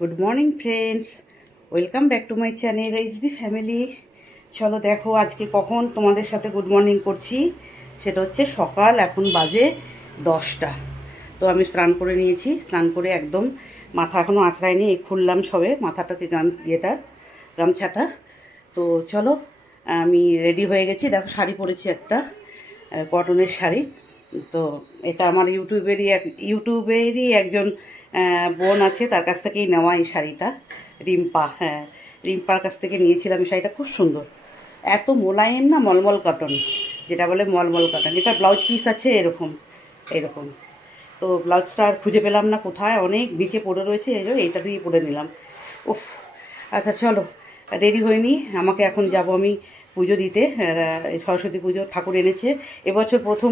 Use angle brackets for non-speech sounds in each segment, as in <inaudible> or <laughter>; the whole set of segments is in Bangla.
Good morning friends welcome back to my channel HB family চলো দেখো আজকে কখন তোমাদের সাথে গুড মর্নিং করছি। সেটা হচ্ছে সকাল, এখন বাজে দশটা। তো আমি স্নান করে নিয়েছি। স্নান করে একদম মাথা এখনও আঁচড়ায়নি, এই খুললাম সবে। মাথাটাকে গাম, ইয়েটা, গামছাটা। তো চলো, আমি রেডি হয়ে গেছি। দেখো শাড়ি পরেছি একটা কটনের শাড়ি। তো এটা আমার ইউটিউবেরই এক, ইউটিউবেরই একজন বোন আছে, তার কাছ থেকেই নেওয়া এই শাড়িটা। রিম্পা হ্যাঁ। রিম্পার কাছ থেকে নিয়েছিলাম এই শাড়িটা, খুব সুন্দর। এত মোলায়েম না, মলমল কাটন যেটা বলে মলমল কাটন এটা ব্লাউজ পিস আছে, এরকম এরকম। তো ব্লাউজটা আর খুঁজে পেলাম না কোথায়, অনেক নিচে পড়ে রয়েছে, এই জন্য এইটা দিয়ে পরে নিলাম। উফ আচ্ছা চলো, রেডি হয়নি আমাকে এখন যাব আমি পুজো দিতে। সরস্বতী পুজো ঠাকুর এনেছে। এবছর প্রথম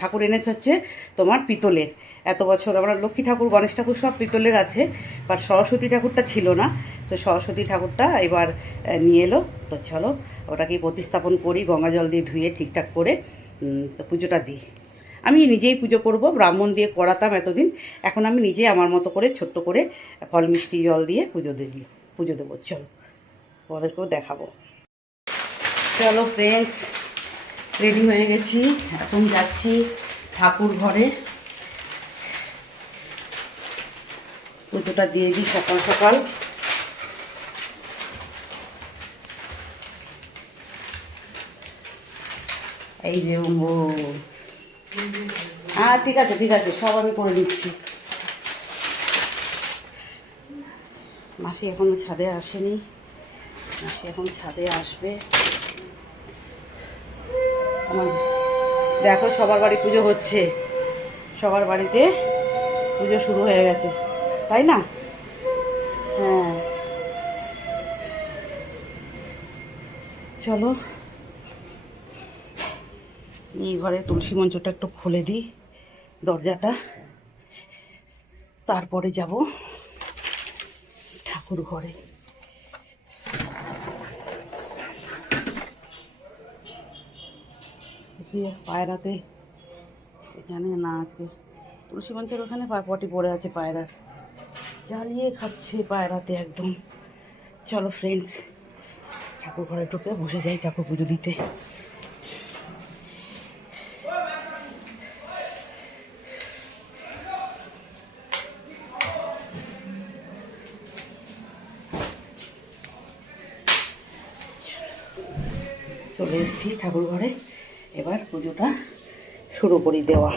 ঠাকুর এনেছে হচ্ছে তোমার পিতলের। এত বছর আমরা লক্ষ্মী ঠাকুর, গণেশ ঠাকুর সব পিতলের আছে বাট সরস্বতী ঠাকুরটা ছিল না। তো সরস্বতী ঠাকুরটা এবার নিয়ে এলো। তো চলো ওটাকে প্রতিস্থাপন করি, গঙ্গা জল দিয়ে ধুয়ে ঠিকঠাক করে তো পুজোটা দিই। আমি নিজেই পুজো করব, ব্রাহ্মণ দিয়ে করাতাম এতদিন। এখন আমি নিজে আমার মতো করে, ছোট্ট করে, ফল মিষ্টি জল দিয়ে পুজো দিই, পুজো দেবো। চলো ওদেরকেও দেখাবো। চলো ফ্রেন্ডস রেডি হয়ে গেছি। এখন যাচ্ছি ঠাকুর ঘরে। পুজোটা দিয়ে দিই সকাল সকাল। এই যে ও হ্যাঁ ঠিক আছে ঠিক আছে, সব আমি করে দিচ্ছি মাসি এখনও ছাদে আসেনি। মাসি এখন ছাদে আসবে। আমার দেখো সবার বাড়ি পুজো হচ্ছে। সবার বাড়িতে পুজো শুরু হয়ে গেছে। তাই না? হ্যাঁ। চলো। এই ঘরে তুলসী মঞ্চটা একটু খুলে দিই, দরজাটা। তারপরে যাব ঠাকুর ঘরে। দেখি পায়রাতে এখানে না, আজকে তুলসী মঞ্চের ওখানে পটি পড়ে আছে পায়রার। জ্বালিয়ে খাচ্ছে পায়রাতে একদম। চলো ফ্রেন্ডস ঠাকুর ঘরে ঢুকে বসে যাই ঠাকুর পুজো দিতে। চলে এসেছি ঠাকুর ঘরে। এবার পুজোটা শুরু করি দেওয়া।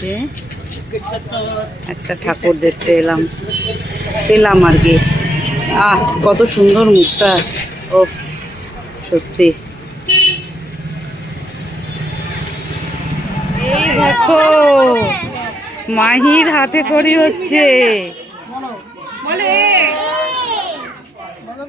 যে একটা ঠাকুর দেখতে এলাম। এলাম আর কি। আহ কত সুন্দর মুখটা। ও সত্যি। দেখো মাহির হাতে করি হচ্ছে। বলে। বলো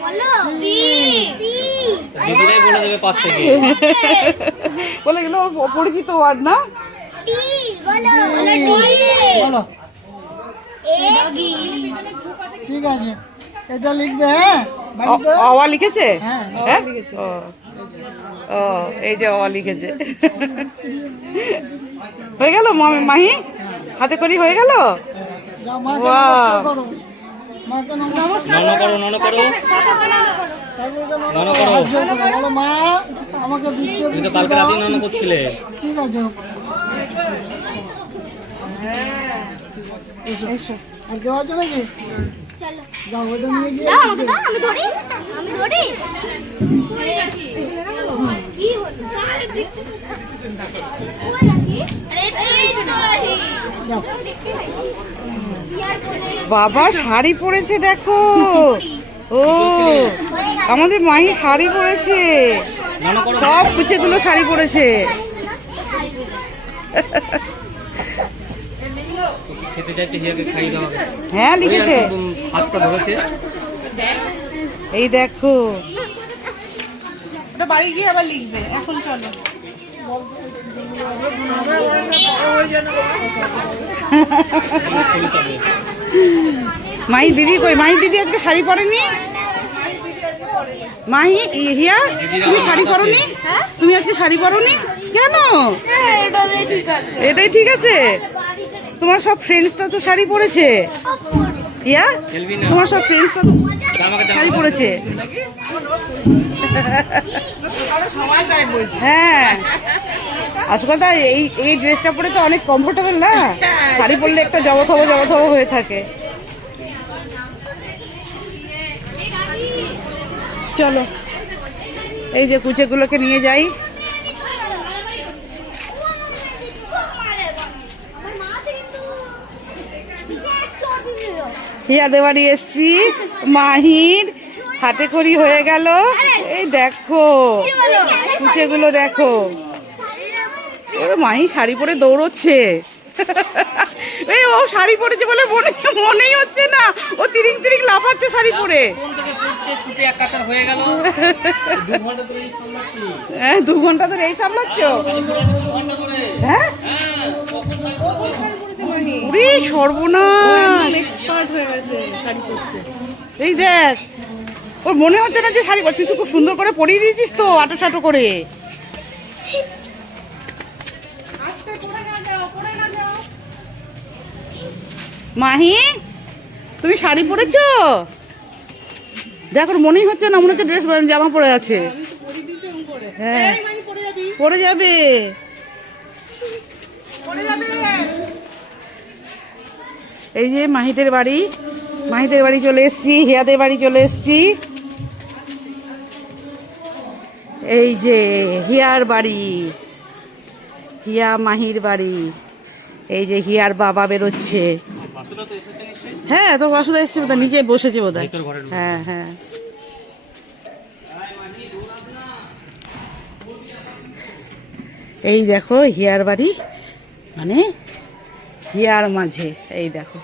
বলো সি সি দিদিরাই বলে দেবে পাশ থেকে। বলে গেল পরিচিত ওয়ার্ড না? বলো ঠিক আছে। এটা লিখবে হ্যাঁ? অওয়া লিখেছে? হ্যাঁ, হ্যাঁ? ও ও এই যে অওয়া লিখেছে। হয়ে গেল মাহি? হাতে করি হয়ে গেল? নন করো। নন করো। মা আমাকে তুমি তো কালকে নন করছিলে। ঠিক আছে। আর কেউ আছে নাকি? যাও ওটা নিয়ে গিয়ে আমি ধরি। আমি ধরি। কি বাবা শাড়ি পরেছে দেখো। ও। আমাদের মাহি শাড়ি পরেছে। সব কুচেগুলো শাড়ি পরেছে। খেতে চাইছে হিয়াকে খাই দাও। হ্যাঁ লিখেছে। হাতটা ধরেছে। এই দেখো। ওটা বাড়ি গিয়ে আবার লিখবে। এখন চলো। ছবি দিদি কই? মাই দিদি আজকে শাড়ি পরেনি? মাহি হিয়া তুমি শাড়ি পরনি? তুমি আজকে শাড়ি পরনি? কেন? আছে। এটাই ঠিক আছে? তোমার সব ফ্রেন্ডসটা তো শাড়ি পরেছে। হিয়া না তোমার সব ফ্রেন্ডসটা তো শাড়ি পরেছে। হ্যাঁ। আসল কথা এই এই ড্রেসটা পরে তো অনেক কমফোর্টেবল না? শাড়ি পরলে একটা জবথব জবথব হয়ে থাকে। চলো। এই যে কুচেগুলোকে নিয়ে যাই। হিয়াদের বাড়ি এসছি। মাহির হাতে খড়ি হয়ে গেল। এই দেখো, কুচেগুলো দেখো। মাহি শাড়ি পরে দৌড়চ্ছে। এই ও শাড়ি পরেছে বলে মনে মনেই হচ্ছে না। ও তিরিং তিরিং লাফাচ্ছে শাড়ি পরে। কোন থেকে করছে ছুটে এক কাছার হয়ে গেল। <laughs> দু ঘণ্টা ধরে এই সামলাচ্ছি। হ্যাঁ দু ঘণ্টা ধরে এই সামলাচ্ছ? দু ঘণ্টা ধরে হ্যাঁ? উরে সর্বনাশ। হয়ে এই দেখ ওর মনে হচ্ছে না যে শাড়ি তুই তো খুব সুন্দর করে পরিয়ে দিয়েছিস তো আটো সাটো করে। মাহি তুমি শাড়ি পরেছো? দেখো মনেই হচ্ছে না মনে হচ্ছে ড্রেস জামা পরে আছে। হ্যাঁ যাবি। পরে যাবে। এই যে মাহিদের বাড়ি মাহিদের বাড়ি চলে এসেছি হিয়াদের বাড়ি চলে এসেছি। এই যে হিয়ার বাড়ি হিয়া মাহির বাড়ি। এই যে হিয়ার বাবা বেরোচ্ছে। হ্যাঁ তো বাসুদা এসছে বোধহয় নিজে বসেছে বোধ। হ্যাঁ হ্যাঁ। এই দেখো হিয়ার বাড়ি মানে হিয়ার মাঝে এই দেখো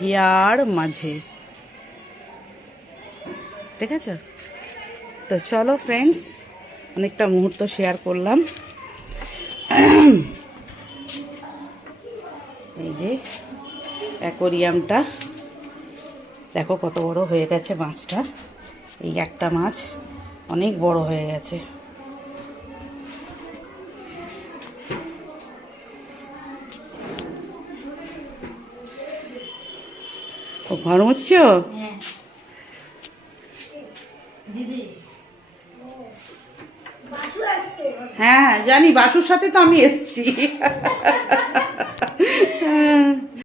হিয়ার মাঝে। ঠিক আছে তো চলো ফ্রেন্ডস অনেকটা মুহূর্ত শেয়ার করলাম। এই যে অ্যাকোরিয়ামটা। দেখো কত বড় হয়ে গেছে মাছটা। এই একটা মাছ অনেক বড় হয়ে গেছে। ও ঘর মুচ্ছ হ্যাঁ জানি বাসুর সাথে তো আমি এসছি। <laughs>